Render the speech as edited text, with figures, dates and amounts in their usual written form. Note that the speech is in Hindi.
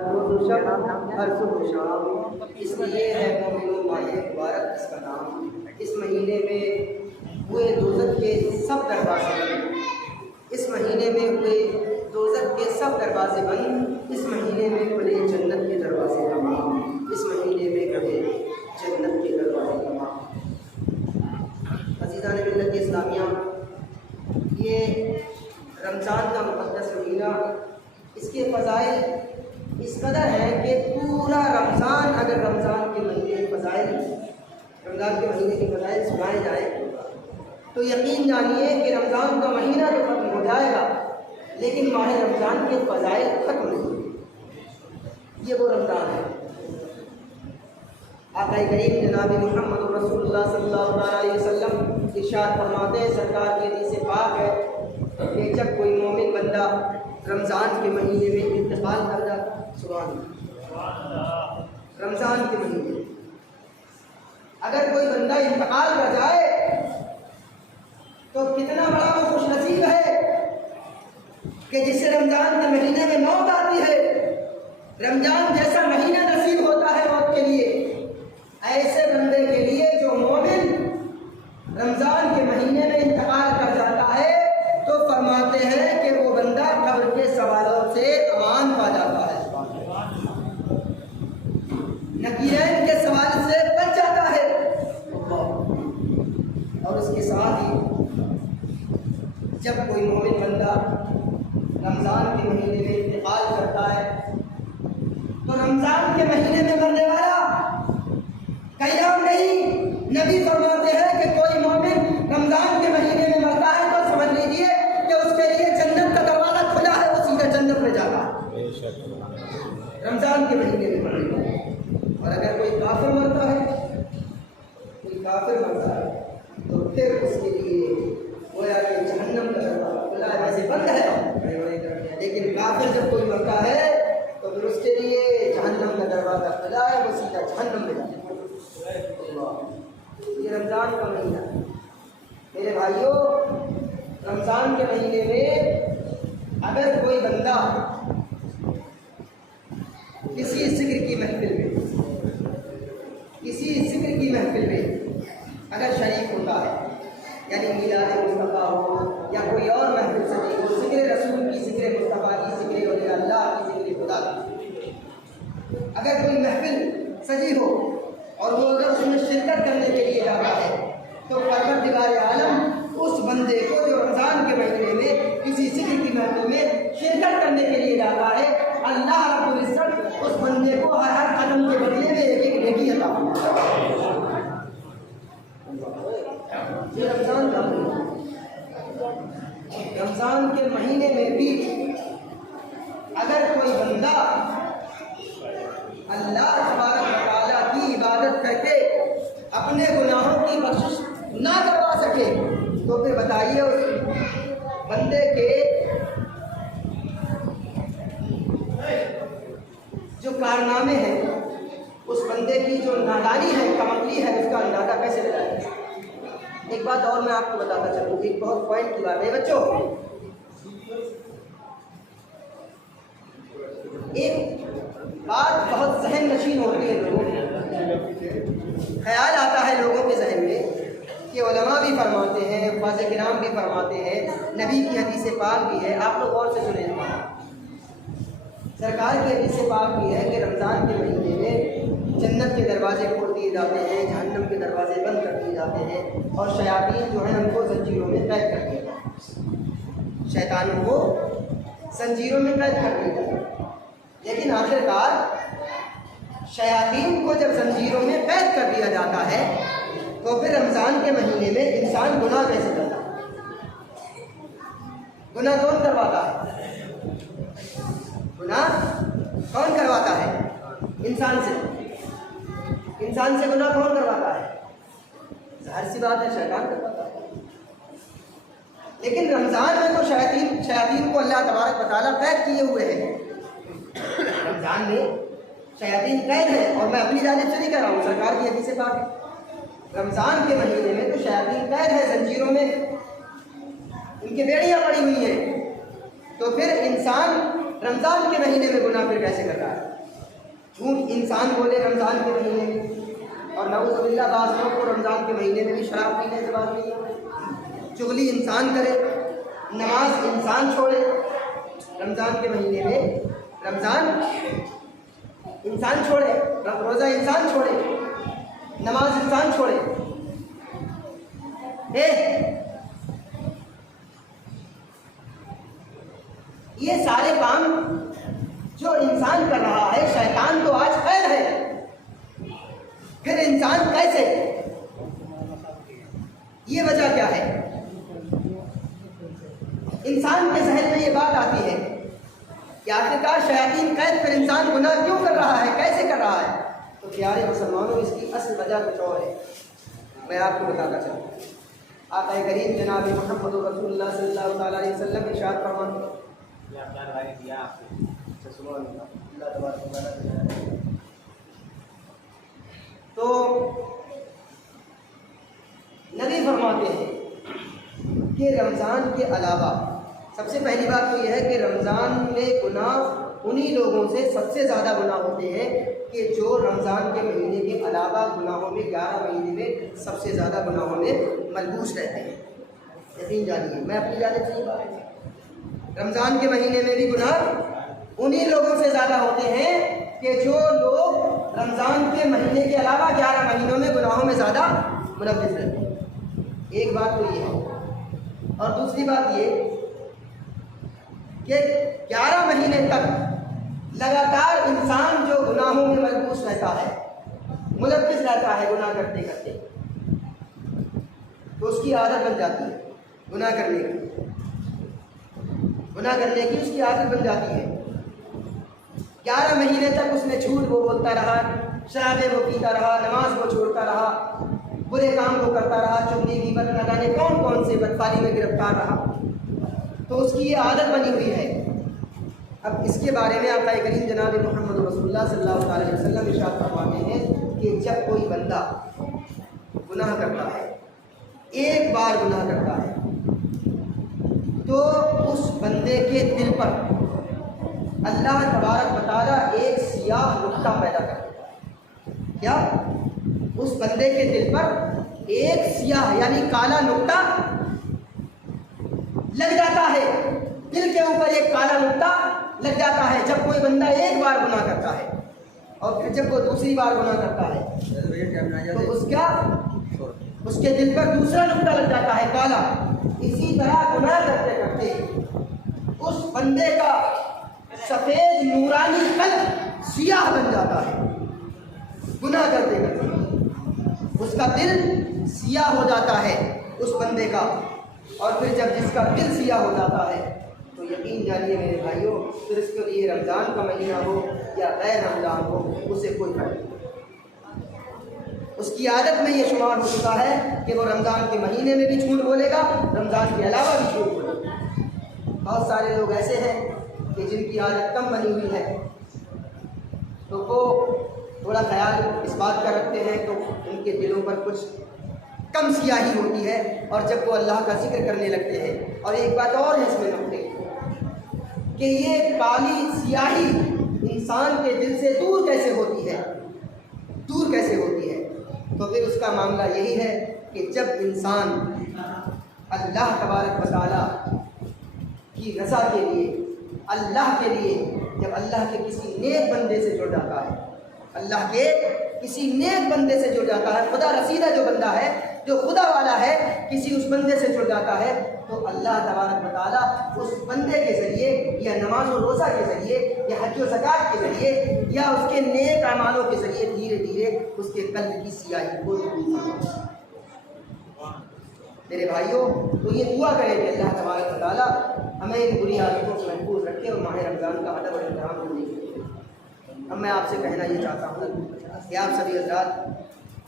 हर सुबह शाम, इसलिए है मोमिनों माह मुबारक इसका नाम। इस महीने में हुए दोज़ख के सब दरवाजे बंद, इस महीने में हुए दोज़ख के सब दरवाजे बंद, इस महीने में खुले जन्नत के दरवाजे तमाम, इस महीने में खुले जन्नत के दरवाजे तमाम। अज़ीज़ान मिल्लत इस्लामिया, ये रमज़ान का मुक़द्दस महीना, इसके फ़ज़ाइल इस कदर है कि पूरा रमज़ान, अगर रमज़ान के महीने के फ़ज़ाइल, रमज़ान के महीने के फ़ज़ाइल सुनाए जाए तो यकीन जानिए कि रमज़ान का महीना तो ख़त्म हो जाएगा, लेकिन माह रमज़ान के फ़ज़ाइल ख़त्म नहीं होंगे। ये वो रमज़ान है। आक़ा करीम जनाब मुहम्मद रसूलुल्लाह सल्लल्लाहु अलैहि वसल्लम इरशाद फरमाते हैं, सरकार की हदीस पाक है कि जब कोई मोमिन बंदा रमज़ान के महीने में इंतकाल कर जाता, सुभान अल्लाह, रमज़ान के महीने अगर कोई बंदा इंतकाल कर जाए तो कितना बड़ा वो खुशनसीब है कि जिसे रमज़ान के महीने में मौत आती है। रमज़ान जैसा महीना नसीब होता है मौत के लिए, ऐसे बंदे के लिए जो मोमिन रमज़ान के महीने में इंतकाल कर जाता है तो फरमाते हैं कि वो बंदा कब्र के सवालों से अमान पा जाता है, नकीरैन के सवाल से बच जाता है। और उसके साथ ही जब कोई मोमिन बंदा रमज़ान के महीने में इंतकाल करता है तो रमज़ान के महीने में मरने वाला कयाम नहीं, नबी फरमाते हैं कि कोई मोमिन रमज़ान के महीने में मरता है तो समझ लीजिए कि उसके लिए जन्नत का दरवाज़ा खुला है, वो सीधा जन्नत में जाता है रमज़ान के महीने में मरने। और अगर कोई काफिर मरता है, कोई काफिर मरता है तो फिर उसके लिए गोया कि जहन्नम का दरवाज़ा खुला है, वैसे बंद है, लेकिन काफिर जब कोई मरता है तो फिर उसके लिए जहन्नम का दरवाज़ा खुला है, वो सीधा जहन्नम में जाता है। ये रमज़ान का महीना, मेरे भाइयों, रमज़ान के महीने में अगर कोई बंदा किसी ज़िक्र की महफिल में, किसी ज़िक्र की महफिल में अगर शरीक होता है, यानी मिलाद मुस्तफ़ा हो या कोई और महफिल सजी हो, ज़िक्र रसूल की, ज़िक्र मुस्तफ़ा की, ज़िक्र वली अल्लाह की, ज़िक्र खुदा की, अगर कोई महफिल सजी हो और वो अगर उसमें शिरकत करने के लिए जाता है तो परवरदिगार आलम उस बंदे को जो रमज़ान के महीने में किसी ज़िक्र की महफिल में शिरकत करने के लिए जाता है, अल्लाह रब्बुल इज़्ज़त उस बंदे को हर कदम के बदले में एक एक नेकी अता फरमाता है। ये रमज़ान का महीना, रमज़ान के महीने में भी अगर कोई बंदा अल्लाह तबारक व तआला की इबादत करके अपने गुनाहों की बख्शिश ना करवा सके तो फिर बताइए उस बंदे के जो कारनामे हैं, उस बंदे की जो नादानी है, कमतरी है, उसका अंदाज़ा कैसे लगाएं। एक बात और मैं आपको बताता चलूँ, एक बहुत पॉइंट की बात है बच्चों। एक बात बहुत जहन नशीन होती है लोगों को, ख्याल आता है लोगों के जहन में कि उलमा भी फरमाते हैं, फ़ाज़े किराम भी फरमाते हैं, नबी की हदीस पाक भी है, आप लोग और से सुने, सरकार की हदीस पाक भी है कि रमज़ान के महीने में जन्नत के दरवाजे खोल दिए जाते हैं, जहन्नम के दरवाजे बंद कर दिए जाते हैं और शयातीन जो है उनको जंजीरों में कैद कर दिया जाता है, शैतानों को जंजीरों में कैद कर दिया जाता है। लेकिन आखिरकार शयातीन को जब जंजीरों में कैद कर दिया जाता है तो फिर रमज़ान के महीने में इंसान गुनाह कैसे करता है? गुनाह कौन करवाता है? गुनाह कौन करवाता है? इंसान से। इंसान से गुनाह कौन करवाता है? जाहिर सी बात है, शैतान करवाता है। लेकिन रमज़ान में तो शयातीन को अल्लाह तबारक व तआला कैद किए हुए हैं। रमज़ान में शयातीन कैद है, और मैं अपनी जानिब से नहीं कह रहा हूँ, सरकार की हदीस पाक है। रमज़ान के महीने में तो शयातीन कैद है जंजीरों में, उनकी बेड़ियाँ पड़ी हुई हैं। तो फिर इंसान रमज़ान के महीने में गुनाह फिर कैसे कर रहा है? झूठ इंसान बोले रमज़ान के महीने में, और नऊज़ुबिल्लाह बाज़ लोग को रमज़ान के महीने में भी शराब पीने से बात नहीं है। चुगली इंसान करे, नमाज इंसान छोड़े रमज़ान के महीने में, रमज़ान इंसान छोड़े, रोज़ा इंसान छोड़े, नमाज इंसान छोड़े। ये सारे काम जो इंसान कर रहा है, शैतान तो आज कैद है, फिर इंसान कैसे? ये वजह क्या है? इंसान के जहन में ये बात आती है कि आखिरकार शयातीन कैद, फिर इंसान गुनाह क्यों कर रहा है, कैसे कर रहा है? तो प्यारे मुसलमानों, इसकी असल वजह कुछ और है, मैं आपको बताना चाहता हूँ। आक़ा करीम जनाब मुहम्मद रसूलुल्लाह सल्लल्लाहु अलैहि वसल्लम इरशाद फरमाते हैं, तो नबी फरमाते हैं कि रमज़ान के अलावा सबसे पहली बात तो यह है कि रमज़ान में गुनाह उन्हीं लोगों से सबसे ज़्यादा गुनाह होते हैं कि जो रमज़ान के महीने के अलावा गुनाहों में 11 महीने में सबसे ज़्यादा गुनाहों में मलबूस रहते हैं। यकीन जानिए, मैं अपनी जानिब से ये बात है, रमज़ान के महीने में भी गुनाह उन्हीं लोगों से ज़्यादा होते हैं कि जो लोग रमज़ान के महीने के अलावा 11 महीनों में गुनाहों में ज़्यादा मुलव्वस रहते हैं। एक बात तो ये है, और दूसरी बात ये कि 11 महीने तक लगातार इंसान जो गुनाहों में मलबूस रहता है, मुलव्वस रहता है गुनाह करते करते, तो उसकी आदत बन जाती है गुनाह करने की, गुनाह करने की उसकी आदत बन जाती है। 11 महीने तक उसने झूठ वो बोलता रहा, शराबें वो पीता रहा, नमाज वो छोड़ता रहा, बुरे काम वो करता रहा, चुगली गीबत न जाने कौन कौन से बदकारी में गिरफ्तार रहा, तो उसकी ये आदत बनी हुई है। अब इसके बारे में आक़ा करीम जनाब मुहम्मद रसूलुल्लाह सल्लल्लाहु अलैहि वसल्लम इरशाद फरमाते हैं कि जब कोई बंदा गुनाह करता है, एक बार गुनाह करता है, तो उस बंदे के दिल पर अल्लाह तबारक व तआला एक सियाह नुक्ता पैदा कर देता है। क्या? उस बंदे के दिल पर एक सियाह यानी काला नुक्ता लग जाता है, दिल के ऊपर एक काला नुक्ता लग जाता है जब कोई बंदा एक बार गुनाह करता है, और फिर जब वो दूसरी बार गुनाह करता है तो उसके दिल पर दूसरा नुक्ता लग जाता है काला। इसी तरह गुनाह करते करते उस बंदे का सफ़ेद नूरानी कल्ब सियाह बन जाता है। गुनाह करते करते उसका दिल सियाह हो जाता है उस बंदे का, और फिर जब जिसका दिल सियाह हो जाता है तो यकीन जानिए मेरे भाइयों, फिर इसके लिए रमज़ान का महीना हो या गैर रमज़ान हो, उसे कोई फर्क नहीं। उसकी आदत में ये शुमार हो चुका है कि वो रमज़ान के महीने में भी झूठ बोलेगा, रमज़ान के अलावा भी झूठ बोलेगा। बहुत सारे लोग ऐसे हैं कि जिनकी आदत कम बनी हुई है, तो वो थोड़ा ख्याल इस बात का रखते हैं तो उनके दिलों पर कुछ कम सियाही होती है, और जब वो अल्लाह का जिक्र करने लगते हैं। और एक बात और है इसमें नुक्ते कि ये काली सियाही इंसान के दिल से दूर कैसे होती है, दूर कैसे होती है? तो फिर उसका मामला यही है कि जब इंसान अल्लाह तबारक व तआला की रज़ा के लिए, अल्लाह के लिए, जब अल्लाह के किसी नेक बंदे से जुड़ जाता है, अल्लाह के किसी नेक बंदे से जुड़ जाता है, खुदा रसीदा जो बंदा है, जो खुदा वाला है, किसी उस बंदे से जुड़ जाता है, तो अल्लाह तबारक व तआला उस बंदे के ज़रिए या नमाज और रोज़ा के ज़रिए या हज व ज़कात के ज़रिए या उसके नेक अमालों के ज़रिए धीरे धीरे उसके कल्ब की सियाही को दूर करता है। मेरे भाइयों, तो ये दुआ करें कि अल्लाह तबारक व तआला हमें इन बुरी आदतों से महफूज रखे और माह रमज़ान का अदब और एहतराम करने के लिए। अब मैं आपसे कहना ये चाहता हूँ कि आप सभी हज़रात